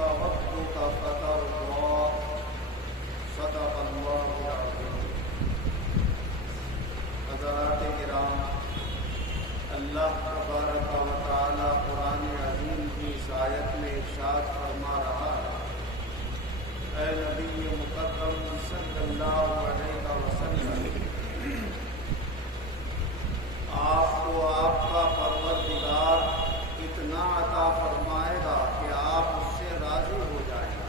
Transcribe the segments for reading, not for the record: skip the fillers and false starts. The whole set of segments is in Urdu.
وربك فترضى صدق اللہ العظیم۔ حضرات کرام، اللہ تبارک و تعالی قرآن عظیم کی اس آیت میں ارشاد فرما رہا ہے، اے نبی مکرم صلی اللہ علیہ وسلم، آپ کو آپ کا پروردگار اتنا عطا فرمائے گا کہ آپ اس سے راضی ہو جائیں گے۔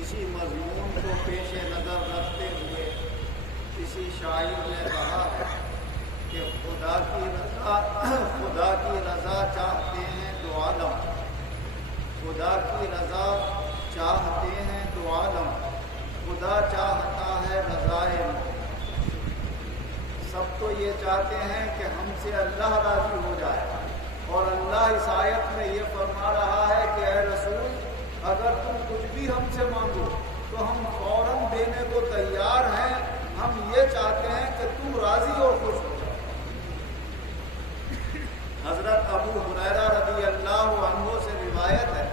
اسی مضمون کو پیش نظر رکھتے ہوئے کسی شاعر نے کہا ہے کہ خدا کی رضا چاہتے ہیں تو عالم، خدا کی رضا چاہتے ہیں تو عالم، خدا چاہتا ہے رضائے مو۔ سب تو یہ چاہتے ہیں کہ ہم سے اللہ راضی ہو جائے، اور اللہ اس آیت میں یہ فرما رہا ہے کہ اے رسول، اگر تم کچھ بھی ہم سے مانگو تو ہم فوراً دینے کو تیار ہیں، ہم یہ چاہتے ہیں کہ تم راضی اور خوش ہو جاؤ۔ حضرت ابو ہریرہ رضی اللہ عنہ سے روایت ہے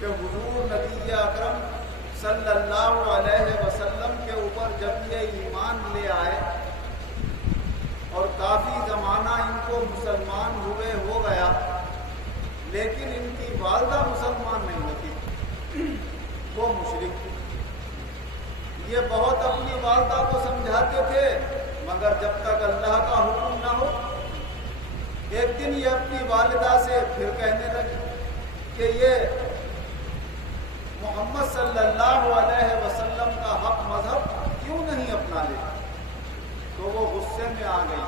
کہ حضور نبی اکرم صلی اللہ علیہ وسلم کے اوپر جب یہ ایمان لے آئے اور کافی زمانہ ان کو مسلمان ہوئے ہو گیا، لیکن ان کی والدہ مسلمان نہیں ہوتی، وہ مشرک تھی۔ یہ بہت اپنی والدہ کو سمجھاتے تھے، مگر جب تک اللہ کا حکم نہ ہو۔ ایک دن یہ اپنی والدہ سے پھر کہنے لگے کہ یہ محمد صلی اللہ علیہ وسلم کا حق مذہب کیوں نہیں اپنا لیتا؟ تو وہ غصے میں آ گئی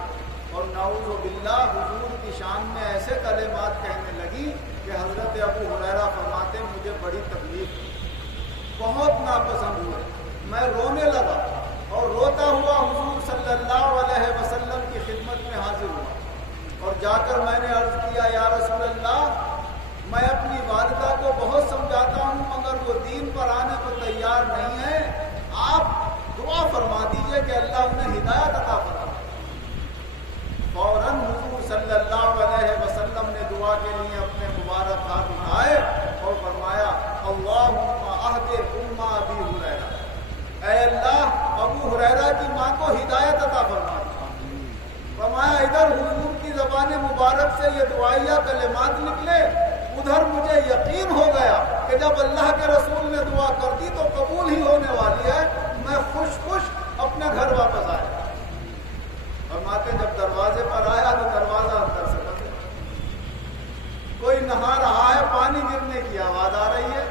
اور نعوذ باللہ حضور کی شان میں ایسے کلمات کہنے لگی کہ حضرت ابو ہریرہ فرماتے مجھے بڑی تکلیف ہوئی، بہت ناپسند ہوئے، میں رونے لگا اور روتا ہوا حضور صلی اللہ علیہ وسلم کی خدمت میں حاضر ہوا، اور جا کر میں نے عرض کیا یا رسول اللہ، میں اپنی والدہ کو بہت سمجھاتا ہوں مگر وہ دین پر آنے کو تیار نہیں ہے، آپ دعا فرما دیجئے کہ اللہ انہیں ہدایت عطا فرمائے۔ فوراً حضور صلی اللہ علیہ وسلم نے دعا کے لیے اپنے مبارک ہاتھ اٹھائے اور فرمایا اللہم اہد ام ابی ہریرہ، اے اللہ ابو ہریرہ کی ماں کو ہدایت عطا فرما۔ فرمایا ادھر حضور کی زبان مبارک سے یہ دعائیہ کلمات نکلے، ادھر مجھے یقین ہو گیا کہ جب اللہ کے رسول نے دعا کر دی تو قبول ہی ہونے والی ہے۔ میں خوش خوش اپنے گھر واپس آیا۔ فرماتے جب دروازے پر آیا تو دروازہ اندر سے بند ہے، کوئی نہا رہا ہے، پانی گرنے کی آواز آ رہی ہے،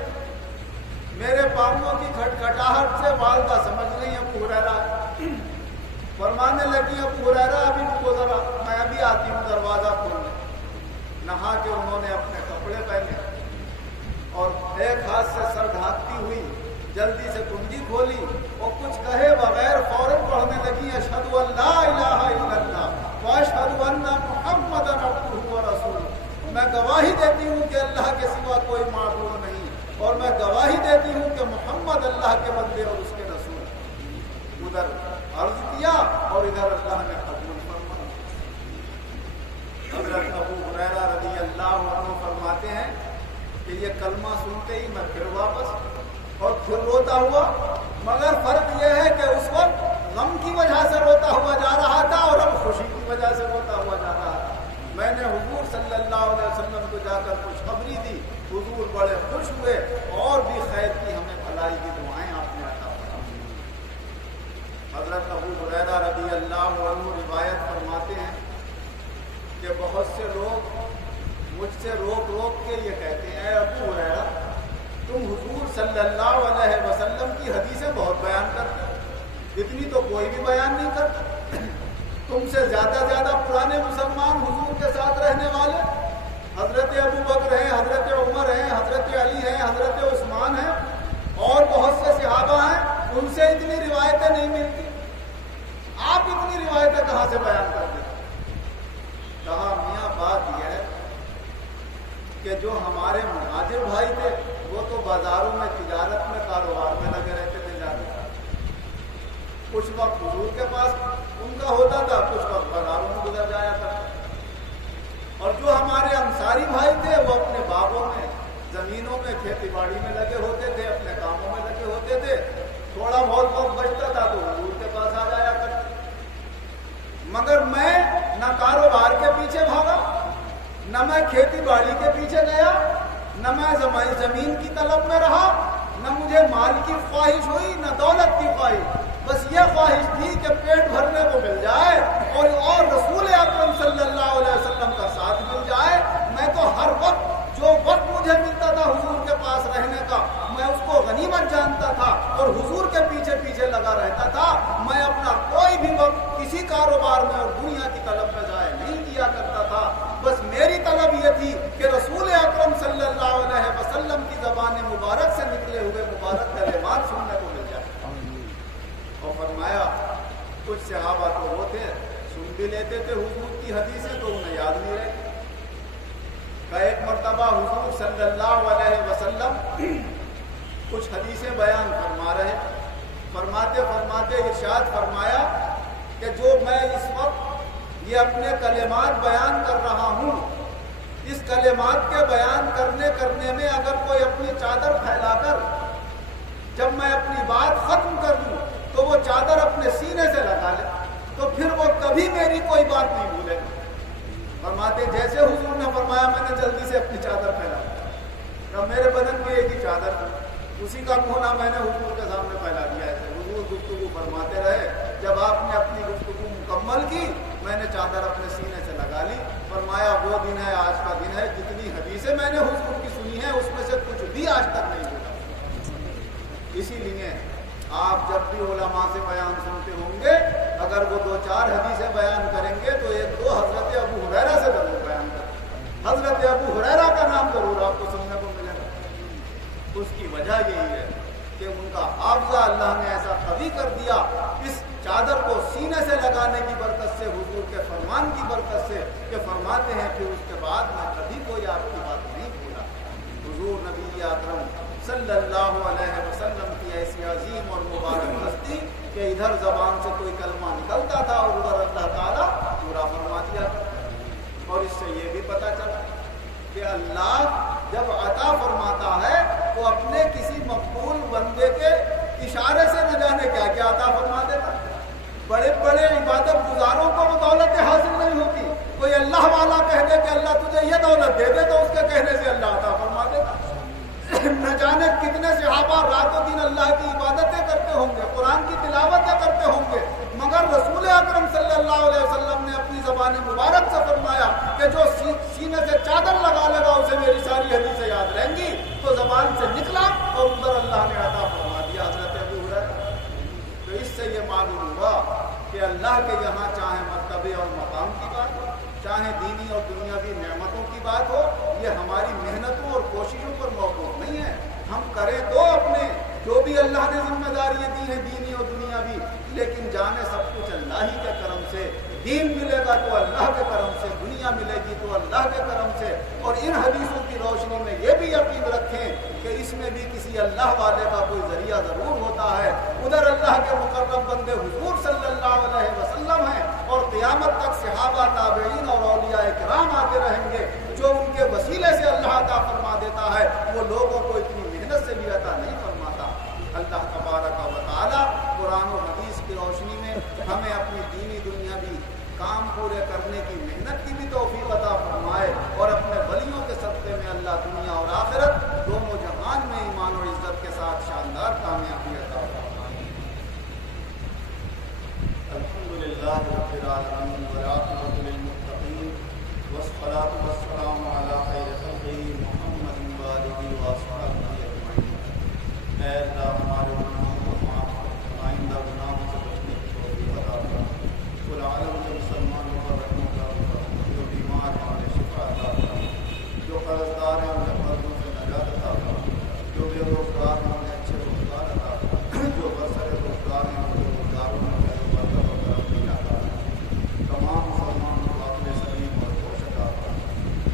میرے پاؤں کی کھٹکھٹاہٹ سے والدہ سمجھ گئی ابو ہریرہ، فرمانے لگی ابو ہریرہ ابھی رکو ذرا، میں ابھی آتی ہوں دروازہ کھولنے۔ نہا کے انہوں نے اپنے کپڑے پہنے اور ایک ہاتھ سے سر ڈھانکتی ہوئی جلدی سے کنجی کھولی اور کچھ کہے بغیر فوراً پڑھنے لگی اشہد ان لا الہ الا اللہ واشہد ان محمدا عبدہ ورسولہ، میں گواہی دیتی ہوں کہ اللہ کے سوا کوئی معبود نہیں، اور میں گواہی دیتی ہوں کہ محمد اللہ کے بندے اور اس کے رسول۔ ادھر عرض کیا اور ادھر اللہ نے قبول فرمایا۔ حضرت ابو ہریرہ رضی اللہ عنہ فرماتے ہیں کہ یہ کلمہ سنتے ہی میں پھر واپس اور پھر روتا ہوا، مگر فرق یہ ہے کہ اس وقت غم کی وجہ سے روتا ہوا جا رہا تھا اور اب خوشی کی وجہ سے روتا ہوا جا رہا تھا۔ میں نے حضور صلی اللہ علیہ وسلم کو جا کر خوشخبری دی، حضور بڑے خوش ہوئے اور بھی خیر کی ہمیں بھلائی کی دعائیں آپ نے عطا فرمائیں۔ حضرت ابو ہریرہ رضی اللہ عنہ روایت فرماتے ہیں کہ بہت سے لوگ مجھ سے روک روک کے یہ کہتے ہیں اے ابو ہریرہ تم حضور صلی اللہ علیہ وسلم کی حدیثیں بہت بیان کرتے، اتنی تو کوئی بھی بیان نہیں کرتا، تم سے زیادہ پرانے مسلمان حضور کے ساتھ رہنے والے حضرت ابو بکر ہیں، حضرت عمر ہیں، حضرت علی ہیں، حضرت عثمان ہیں اور بہت سے صحابہ ہیں، ان سے اتنی روایتیں نہیں ملتی، آپ اتنی روایتیں کہاں سے بیان کرتے؟ کہا میاں بات یہ ہے کہ جو ہمارے مہاجر بھائی تھے وہ تو بازاروں میں تجارت میں کاروبار میں لگے رہتے تھے، جاتے کچھ وقت حضور کے پاس ان کا ہوتا تھا، کچھ وقت بازاروں میں گزر جایا کرتا۔ اور جو ہمارے انصاری بھائی تھے وہ اپنے باغوں میں، زمینوں میں، کھیتی باڑی میں لگے ہوتے تھے، اپنے کاموں میں لگے ہوتے تھے، تھوڑا بہت وقت بچتا تھا تو حضور کے پاس آ جایا کرتے۔ مگر میں نہ کاروبار کے پیچھے بھاگا، نہ میں کھیتی باڑی کے پیچھے گیا، نہ میں زمین کی طلب میں رہا، نہ مجھے مال کی خواہش ہوئی، نہ دولت کی خواہش۔ بس یہ خواہش تھی کہ پیٹ بھرنے کو مل جائے اور رسول اکرم صلی اللہ علیہ وسلم کا ساتھ مل جائے۔ میں تو ہر وقت جو وقت مجھے ملتا تھا حضور کے پاس رہنے کا، میں اس کو غنیمت جانتا تھا اور حضور کے پیچھے پیچھے لگا رہتا تھا۔ میں اپنا کوئی بھی وقت کسی کاروبار میں اور دنیا کی طلب میں ضائع نہیں کیا کرتا تھا۔ بس میری طلب یہ تھی کہ رسول اکرم صلی اللہ علیہ وسلم کی زبان مبارک سے نکلے ہوئے مبارک کلمات سننے کو مل جائے۔ اور فرمایا کچھ صحابہ تو وہ تھے سن بھی لیتے تھے حضور کی حدیثیں تو انہیں یاد نہیں رہتی۔ ایک مرتبہ حضور صلی اللہ علیہ وسلم کچھ حدیثیں بیان فرما رہے، فرماتے فرماتے ارشاد فرمایا کہ جو میں اس وقت یہ اپنے کلمات بیان کر رہا ہوں، اس کلمات کے بیان کرنے میں اگر کوئی اپنی چادر پھیلا کر جب میں اپنی بات ختم کر دوں تو وہ چادر اپنے سینے سے لگا لے تو پھر وہ کبھی میری کوئی بات نہیں بھولے گا۔ فرماتے جیسے حضور نے فرمایا میں نے جلدی سے اپنی چادر پھیلا، میرے بدن میں ایک ہی چادر تھی، اسی کا کونا میں نے حضور کے سامنے پھیلا دیا ہے۔ حضور گفتگو فرماتے رہے، جب آپ نے اپنی گفتگو مکمل کی میں نے چادر اپنے سینے سے لگا لی۔ فرمایا وہ دن ہے آج کا دن ہے، جتنی حدیثیں میں نے حضور کی سنی ہیں اس میں سے کچھ بھی آج تک نہیں بولا۔ اسی لیے آپ جب بھی علماء سے بیان سنتے ہوں گے، اگر وہ 2-4 حدیثیں بیان کریں گے تو 1-2 حضرت ابو ہریرہ سے ضرور بیان کریں۔ حضرت ابو ہریرہ کا نام ضرور آپ کو سننے کو ملے گا۔ اس کی وجہ یہی ہے کہ ان کا حافظہ اللہ نے ایسا قوی کر دیا، اس چادر کو سینے سے لگانے کی برکت سے، حضور کے فرمان کی برکت سے، کہ فرماتے ہیں کہ اس کے بعد میں کبھی کوئی آپ کی بات نہیں بھولا۔ حضور نبی اکرم صلی اللہ علیہ وسلم کی ایسی عظیم اور مبارک ہستی کہ ادھر زبان سے کوئی کلمہ نکلتا تھا اور ادھر اللہ تعالیٰ پورا فرما دیا۔ اور اس سے یہ بھی پتہ چلا کہ اللہ جب عطا فرماتا ہے تو اپنے کسی مقبول بندے کے اشارے سے نہ جانے کیا کیا عطا فرما دیتا۔ بڑے بڑے عبادت گزاروں کو وہ دولت حاصل نہیں ہوتی، کوئی اللہ والا کہہ دے کہ اللہ تجھے یہ دولت دے دے تو اس کے کہنے سے اللہ عطا فرما دیتا۔ نہ جانے کتنے صحابہ رات و دن اللہ کی عبادتیں کرتے ہوں گے، قرآن کی تلاوتیں کرتے ہوں گے، مگر رسول اکرم صلی اللہ علیہ وسلم نے اپنی زبان مبارک سے فرمایا کہ جو سینے سے چادر لگا لے گا اسے میری ساری حدیثیں یاد رہیں گی۔ تو زبان سے نکلا اور ادھر اللہ نے عطا فرما دیا حضرت ابو ہریرہ۔ تو اس سے یہ معلوم ہوا کہ اللہ کے یہاں چاہے مرتبے اور مقام کی بات ہو، چاہے دینی اور دنیاوی نعمتوں کی بات ہو، یہ ہماری محنتوں اور کوششوں پر موقوف نہیں ہے۔ ہم کریں تو اپنے جو بھی اللہ نے ذمہ داریاں دی ہیں دینی اور دنیاوی، لیکن جانے سب کچھ اللہ ہی کے کرم سے۔ دین ملے گا تو اللہ کے کرم سے، دنیا ملے گی تو اللہ کے کرم سے۔ اور ان حدیثوں کی روشنی میں یہ بھی یقین رکھیں کہ اس میں بھی کسی اللہ والے کا کوئی ذریعہ ضرور ہوتا ہے۔ ادھر اللہ کے مقرب بندے حضور صلی اللہ علیہ وسلم ہیں اور قیامت تک صحابہ، تابعین اور اولیاء کرام آتے رہیں گے۔ جو ان کے وسیلے سے اللہ عطا فرما دیتا ہے وہ لوگوں کو اتنی محنت سے بھی عطا نہیں فرماتا۔ اللہ تبارک و تعالی قرآن و حدیث کی روشنی میں ہمیں اپنی دینی دنیاوی کام پورے کرنے کی محنت کی بھی توفیق عطا فرمائے، اور اپنے ولیوں کے صدقے میں اللہ دنیا اور آخرت دونوں جہان میں ایمان اور عزت کے ساتھ شاندار کامیابی عطا فرمائے۔ الحمدللہ رب العالمین والعاقبۃ للمتقین والصلاۃ والسلام علی خیر خلقہ محمد وآلہ وصحبہ اجمعین۔ اے اللہ ہمارے گناہوں کو معاف کر، آئندہ گناہوں سے بچنے کی توفیق عطا فرما۔ کل عالم کے مسلمانوں پر رحم کرم، جو بیمار ہیں انہیں شفا عطا فرما، جو قرض دار ہیں انہیں قرضوں سے نجات عطا فرما، جو بے روزگار ہیں انہیں اچھے روزگار عطا فرما، جو برسر روزگار ہیں ان کے روزگاروں میں خیر و برکت اور ترقی عطا فرما۔ تمام مسلمانوں کو عقل سلیم اور ہوش عطا فرما۔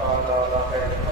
تعالی علی خیر